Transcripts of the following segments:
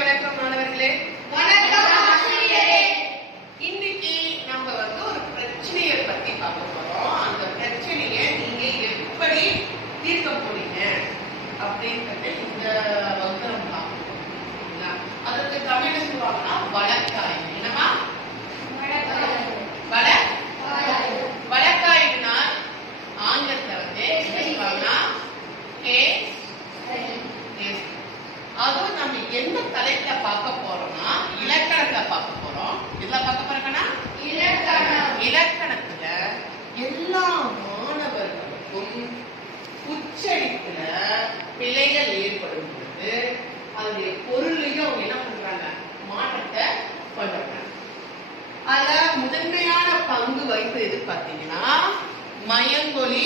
வணக்கம் மாணவர்களே. வணக்கம் ஆசிரியரே. இன்னைக்கு நம்ம ஒரு பிரச்சனையை பத்தி பார்க்க போறோம். அந்த பிரச்சனையை நீங்க எப்படி தீர்க்க போறீங்க அப்படின்றது இந்த வகுப்புல நம்ம பார்க்க போறோம். அதுக்கு தமிழ்ல சொல்லுவாங்கன்னா வழக்காய்வு. என்னமா வழக்காய்வுனா ஆங்கிலத்துல என்ன சொல்லுவாங்கன்னா அதுவும் நம்ம எந்த தலைப்புல பார்க்க போறோம்னா இலக்கணத்துல பார்க்க போறோம். இதுல பார்க்க போறோம்னா இலக்கணத்துல எல்லா மாணவர்களுக்கும் உச்சரிப்புல பிழைகள் ஏற்படும் பொழுது அதனுடைய பொருளையும் அவங்க என்ன பண்றாங்க, மாற்றத்தை பண்றாங்க. அதுல முதன்மையான பங்கு வகிப்பது எது பார்த்தீங்கன்னா மயங்கொலி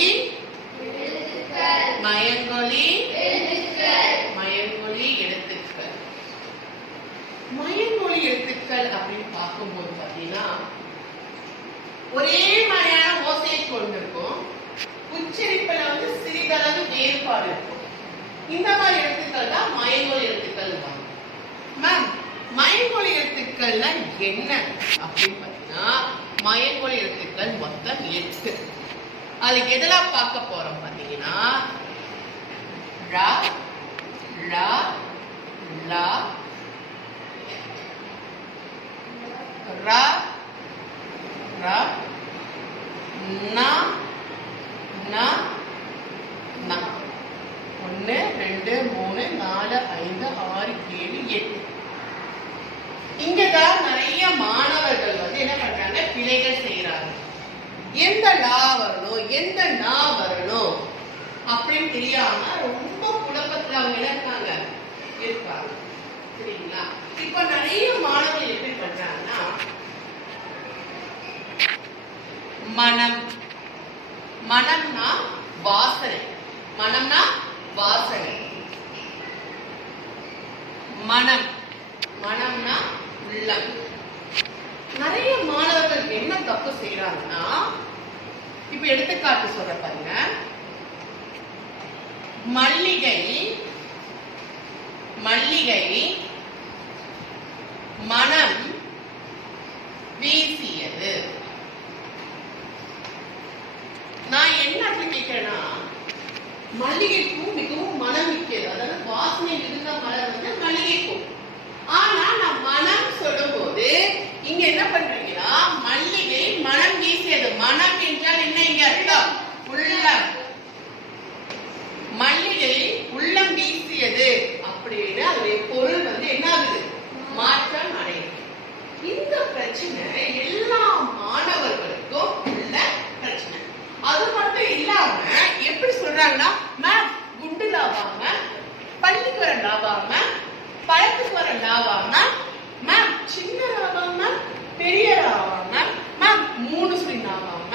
எழுத்துக்கள். மயங்கொலி எழுத்துக்கள் அப்படின்னு பார்க்கும்போது பாத்தீங்கன்னா ஒரே மாதிரியான ஓசையை கொண்டிருக்கும். உச்சரிப்புல சிறிதளவு வேறுபாடு இருக்கும். இந்த மாதிரி எழுத்துக்கள் தான் மயங்கொலி எழுத்துக்கள். மேம், மயங்கொலி எழுத்துக்கள்னா என்ன அப்படின்னு பாத்தீங்கன்னா மயங்கொலி எழுத்துக்கள் மொத்தம் 8. அதுக்கு எதெல்லாம் பார்க்க போறோம் பாத்தீங்கன்னா ர, ல, ல, ர, ர, ந, ந, ந. 1 2 3 4 5 6 7 8. இங்கதான் நிறைய மாணவர்கள் என்ன பண்றாங்க, பிழைகள் செய்யறாங்க. எந்த லா வரணும், எந்த நா வரணும் அப்படின்னு தெரியாம ரொம்ப குழப்பத்துல அவங்க என்ன இருப்பாங்க. சரிங்களா? இப்ப நிறைய மாணவர்கள் எப்படி பண்றாங்கன்னா மனம், மனம்னா வாசனை, மனம்னா வாசனை, மனம், மனம்னா உள்ளம். நிறைய மாணவர்கள் என்ன தப்பு செய்யறாங்கன்னா, இப்ப எடுத்துக்காட்டு சொல்ற பாருங்க, மல்லிகை, மல்லிகை மனம் வீசியது. நான் என்ன அப்படி கேட்கிறேன்னா, மல்லிகைக்கும் மிகவும் மனம் மிக்கது, அதாவது வாசனை மிகுந்த மலர் மல்லிகைக்கும். ஆனா நான் மனம் சொல்லும் போது இங்க என்ன பண்றீங்கன்னா மல்லிகை மனம் வீசியது. மனம் என்றால் என்ன இங்க அர்த்தம்? உள்ளம். மல்லிகை உள்ளம் வீசியது அப்படின்னு அதனுடைய பொருள் என்ன ஆகுது, மாற்றம் அடையுது. இந்த பிரச்சனை எல்லா மாணவர்களுக்கும் உள்ள பிரச்சனை. அது மட்டும் இல்லாம எப்படி சொல்றாங்கன்னா, மேம் குண்டு லாவாம, பள்ளிக்கு வர லாவாம, பழத்துக்கு வர லாவாம, மேம் சின்ன லாவாம, பெரிய லாவாம, மேம் 3 சுழி லாவாம,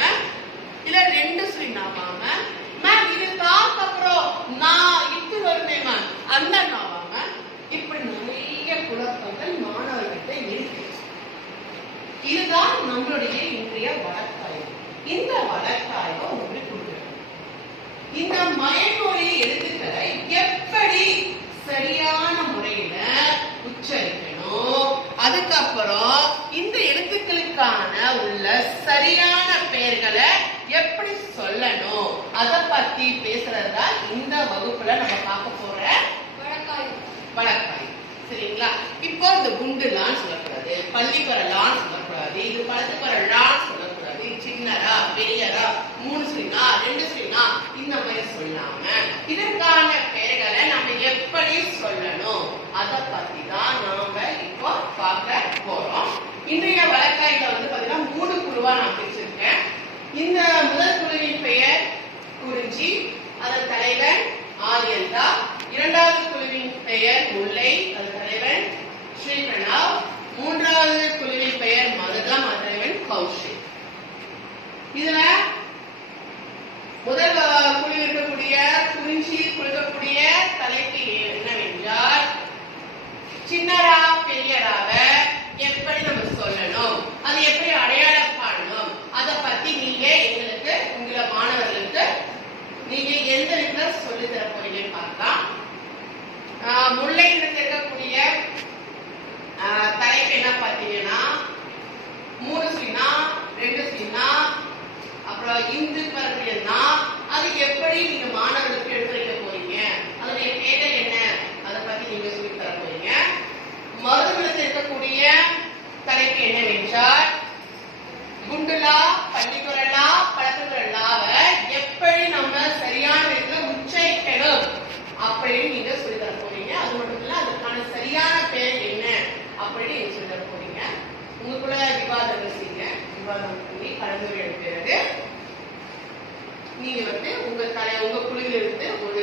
இல்ல 2 சுழி லாவாம, மேம் இது காக்கு அப்புறம் நான் இட்டு வருமே மேம் அந்த லாவாம. இப்படி நிறைய குழப்பங்கள் மாணவர்கிட்ட இருக்கு. இதுதான் நம்மளுடைய இன்றைய வழக்காய்வு. இந்த வழக்காய்வை உங்களுக்கு கொடுக்கிறோம். இந்த மயங்கொலி எழுத்துக்களை எப்படி சரியான முறையில உச்சரிக்கணும், அதுக்கப்புறம் இந்த எழுத்துக்களுக்கான உள்ள சரியான பெயர்களை எப்படி சொல்லணும், அத பத்தி பேசுறதா இந்த வகுப்புல நம்ம பார்க்க போற வழக்காய்வு. சரிங்களா? இப்போ இந்த குண்டுலான்னு சொல்லக்கூடாது, பள்ளிக்கு வரலான்னு சொல்லக்கூடாது, இது பழத்துக்கு வரலான்னு சொல்லக்கூடாது, சின்னரா பெரியரா 3 சுழினா 2 சுழினா இந்த மாதிரி சொல்லாம இதற்கான பெயர்களை நம்ம எப்படி சொல்லணும் அத பத்தி தான் நாம இப்போ பார்க்க போறோம். இன்றைய வழக்காய்வுல பாத்தீங்கன்னா 3 குழுவா நான் பிரிச்சிருக்கேன். இந்த முதல் குழுவின் பெயர் குறிஞ்சி, அதன் தலைவன் ஆரியந்தா. இரண்டாவது குழுவின் பெயர் முல்லை, அதன் தலைவன் ஸ்ரீ பிரணவ். மூன்றாவது குழுவின் பெயர் மருதம், அதன் தலைவன் கௌஷிக். இதுல முதல் குழு இருக்கக்கூடிய குறிஞ்சி குழுக்கக்கூடிய தலைப்பு என்னவென்றால் கலந்துரையாடுகிறது. நீங்க வந்து உங்க குழுவிலிருந்து ஒரு